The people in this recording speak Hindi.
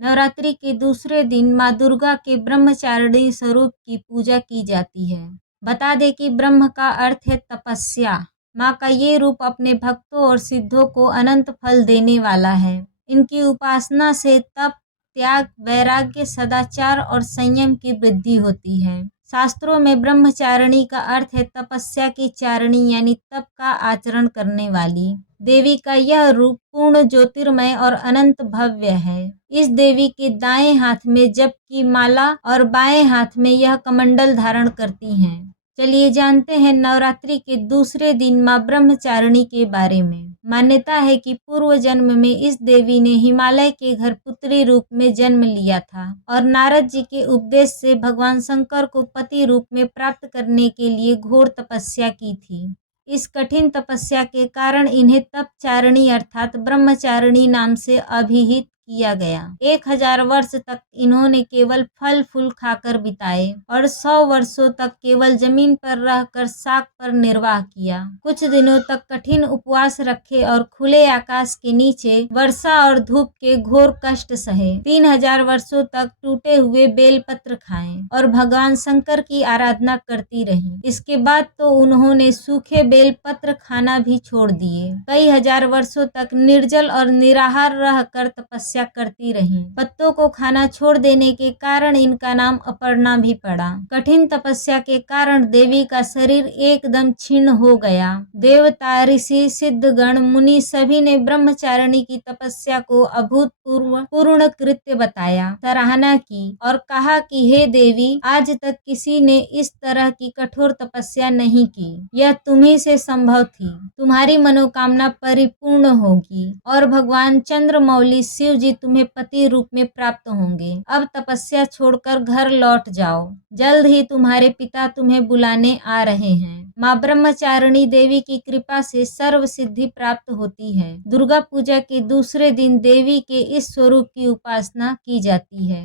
नवरात्रि के दूसरे दिन माँ दुर्गा के ब्रह्मचारिणी स्वरूप की पूजा की जाती है। बता दें कि ब्रह्म का अर्थ है तपस्या। माँ का ये रूप अपने भक्तों और सिद्धों को अनंत फल देने वाला है। इनकी उपासना से तप, त्याग, वैराग्य, सदाचार और संयम की वृद्धि होती है। शास्त्रों में ब्रह्मचारिणी का अर्थ है तपस्या की चारिणी, यानी तप का आचरण करने वाली। देवी का यह रूप पूर्ण ज्योतिर्मय और अनंत भव्य है। इस देवी के दाएं हाथ में जप की माला और बाएं हाथ में यह कमंडल धारण करती हैं। चलिए जानते हैं नवरात्रि के दूसरे दिन माँ ब्रह्मचारिणी के बारे में। मान्यता है कि पूर्व जन्म में इस देवी ने हिमालय के घर पुत्री रूप में जन्म लिया था और नारद जी के उपदेश से भगवान शंकर को पति रूप में प्राप्त करने के लिए घोर तपस्या की थी। इस कठिन तपस्या के कारण इन्हें तपचारिणी अर्थात ब्रह्मचारिणी नाम से अभिहित किया गया। 1000 वर्ष तक इन्होंने केवल फल फूल खाकर बिताए और 100 वर्षों तक केवल जमीन पर रहकर शाक पर निर्वाह किया। कुछ दिनों तक कठिन उपवास रखे और खुले आकाश के नीचे वर्षा और धूप के घोर कष्ट सहे। 3000 वर्षों तक टूटे हुए बेलपत्र खाए और भगवान शंकर की आराधना करती रही। इसके बाद तो उन्होंने सूखे बेलपत्र खाना भी छोड़ दिए। कई हजार वर्षों तक निर्जल और निराहार रहकर तपस्या करती रहीं। पत्तों को खाना छोड़ देने के कारण इनका नाम अपर्णा भी पड़ा। कठिन तपस्या के कारण देवी का शरीर एकदम क्षीण हो गया। देवता, ऋषि, सिद्धगण, मुनि सभी ने ब्रह्मचारिणी की तपस्या को अभूतपूर्व पूर्ण कृत्य बताया, सराहना की और कहा कि हे देवी, आज तक किसी ने इस तरह की कठोर तपस्या नहीं की। यह तुम्ही से संभव थी। तुम्हारी मनोकामना परिपूर्ण होगी और भगवान चंद्रमौली शिव जी तुम्हें पति रूप में प्राप्त होंगे। अब तपस्या छोड़कर घर लौट जाओ। जल्द ही तुम्हारे पिता तुम्हें बुलाने आ रहे हैं। माँ ब्रह्मचारिणी देवी की कृपा से सर्व सिद्धि प्राप्त होती है। दुर्गा पूजा के दूसरे दिन देवी के इस स्वरूप की उपासना की जाती है।